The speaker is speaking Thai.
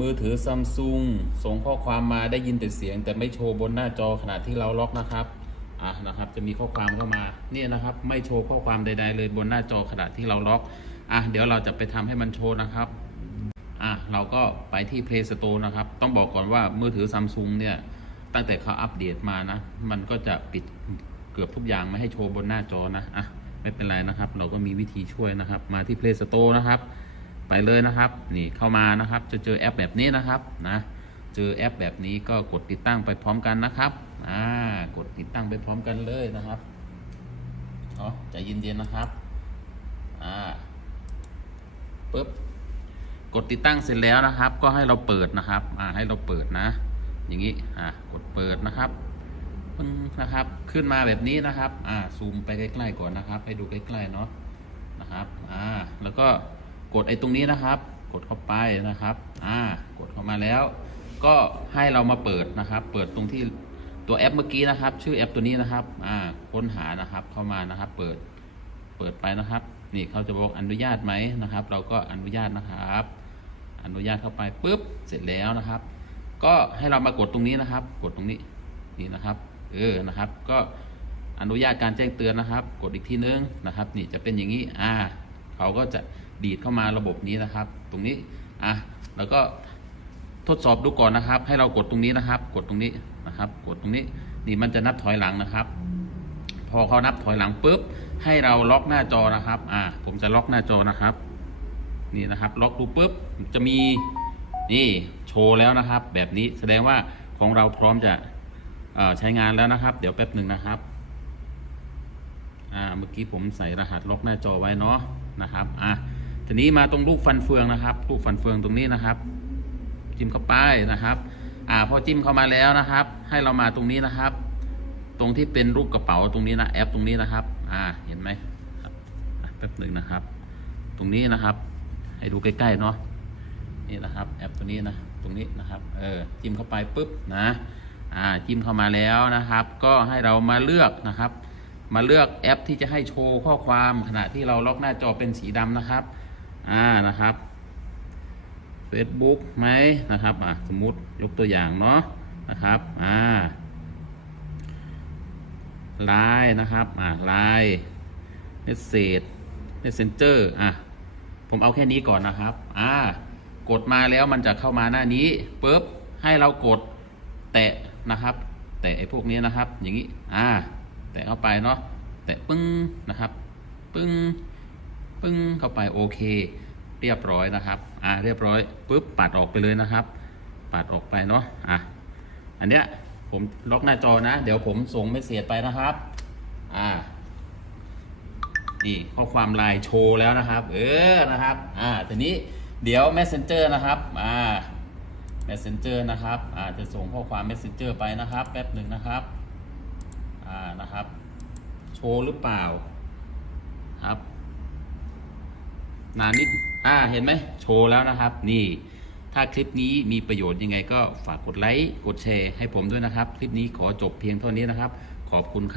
มือถือซัมซุงส่งข้อความมาได้ยินแต่เสียง แต่ไม่โชว์บนหน้าจอขณะที่เราล็อกนะครับอะนะครับจะมีข้อความเข้ามาเนี่ยนะครับ ไม่โชว์ข้อความใด ๆ เลยบนหน้าจอขณะที่เราล็อกอะเดี๋ยวเราจะไปทำให้มันโชว์นะครับอะเราก็ไปที่ Play Store นะครับ ต้องบอกก่อนว่ามือถือซัมซุงเนี่ยตั้งแต่เขาอัปเดตมานะ มันก็จะปิดเกือบทุกอย่างไม่ให้โชว์บนหน้าจอนะอะไม่เป็นไรนะครับ เราก็มีวิธีช่วยนะครับ มาที่ Play Store นะครับ ไปเลยนะครับ นี่เข้ามานะครับ จะเจอแอปแบบนี้นะครับนะเจอแอปแบบนี้ก็กดติดตั้งไปพร้อมกันนะครับอ่ากดติดตั้งไปพร้อมกันเลยนะครับเนาะใจเย็นๆนะครับอ่าปึ๊บกดติดตั้งเสร็จแล้วนะครับ ก็ให้เราเปิดนะครับอ่าให้เราเปิดนะ อย่างนี้อ่ากดเปิดนะครับปึ้งนะครับ ขึ้นมาแบบนี้นะครับ อ่าซูมไปใกล้ๆก่อนนะครับให้ดูใกล้ๆเนาะนะครับอ่าแล้วก็ กดไอ้ตรงนี้นะครับ กดเข้าไปนะครับ อ่า กดเข้ามาแล้ว ก็ให้เรามาเปิดนะครับ เปิดตรงที่ตัวแอปเมื่อกี้นะครับ ชื่อแอปตัวนี้นะครับ อ่า ค้นหานะครับ เข้ามานะครับ เปิด เปิดไปนะครับ นี่เขาจะบอกอนุญาตไหมนะครับ เราก็อนุญาตนะครับ อนุญาตเข้าไปปุ๊บ เสร็จแล้วนะครับ ก็ให้เรามากดตรงนี้นะครับ กดตรงนี้ นี่นะครับ เออ นะครับ ก็อนุญาตการแจ้งเตือนนะครับ กดอีกทีนึงนะครับ นี่จะเป็นอย่างนี้ อ่า เขาก็จะ ดีดเข้ามาระบบนี้นะครับ ตรงนี้อะแล้วก็ทดสอบดูก่อนนะครับ ให้เรากดตรงนี้นะครับ กดตรงนี้นะครับ กดตรงนี้นี่มันจะนับถอยหลังนะครับ พอเขานับถอยหลังปุ๊บให้เราล็อกหน้าจอนะครับ อ่า ผมจะล็อกหน้าจอนะครับ นี่นะครับ ล็อกดูปุ๊บจะมีนี่โชว์แล้วนะครับ แบบนี้แสดงว่าของเราพร้อมจะเอ่อใช้งานแล้วนะครับ เดี๋ยวแป๊บหนึ่งนะครับ อ่า เมื่อกี้ผมใส่รหัสล็อกหน้าจอไว้เนาะนะครับ อะ ทีนี้มาตรงรูปฟันเฟืองนะครับรูปฟันเฟืองตรงนี้นะครับ จิ้มเข้าไปนะครับ อ่าพอจิ้มเข้ามาแล้วนะครับ ให้เรามาตรงนี้นะครับ ตรงที่เป็นรูปกระเป๋าตรงนี้นะแอปตรงนี้นะครับ อ่าเห็นไหมครับแป๊บหนึ่งนะครับ ตรงนี้นะครับ ให้ดูใกล้ๆเนาะนี่นะครับ แอปตัวนี้นะตรงนี้นะครับ เออจิ้มเข้าไปปุ๊บนะ อ่าจิ้มเข้ามาแล้วนะครับ ก็ให้เรามาเลือกนะครับ มาเลือกแอปที่จะให้โชว์ข้อความขณะที่เราล็อกหน้าจอเป็นสีดำนะครับ อ่านะครับ Facebook ไหมนะครับอะสมมุติยกตัวอย่างเนาะนะครับอ่าไลน์นะครับอ่าไลน์เมสเซจเมสเซนเจอร์อะผมเอาแค่นี้ก่อนนะครับอ่ากดมาแล้วมันจะเข้ามาหน้านี้ปุ๊บให้เรากดแตะนะครับ แตะไอ้พวกนี้นะครับ อย่างนี้อ่า แตะเข้าไปเนาะแตะปึ้งนะครับ ปึ้ง ปึ้งเข้าไปโอเค เรียบร้อยนะครับอ่าเรียบร้อยปุ๊บปัดออกไปเลยนะครับ ปัดออกไปเนาะอะอันเนี้ยผมล็อกหน้าจอนะ เดี๋ยวผมส่งไม่เสียไปนะครับ อ่านี่ข้อความไลน์โชว์แล้วนะครับ เออนะครับ อ่าทีนี้เดี๋ยว Messenger นะครับ อ่า Messenger นะครับอ่าจะส่งข้อความ Messenger ไปนะครับ แป๊บหนึ่งนะครับ อ่านะครับ โชว์หรือเปล่าครับ นานนิดอ่าเห็นไหมโชว์แล้วนะครับ นี่ ถ้าคลิปนี้มีประโยชน์ยังไงก็ฝากกดไลค์กดแชร์ให้ผมด้วยนะครับ คลิปนี้ขอจบเพียงเท่านี้นะครับ ขอบคุณครับ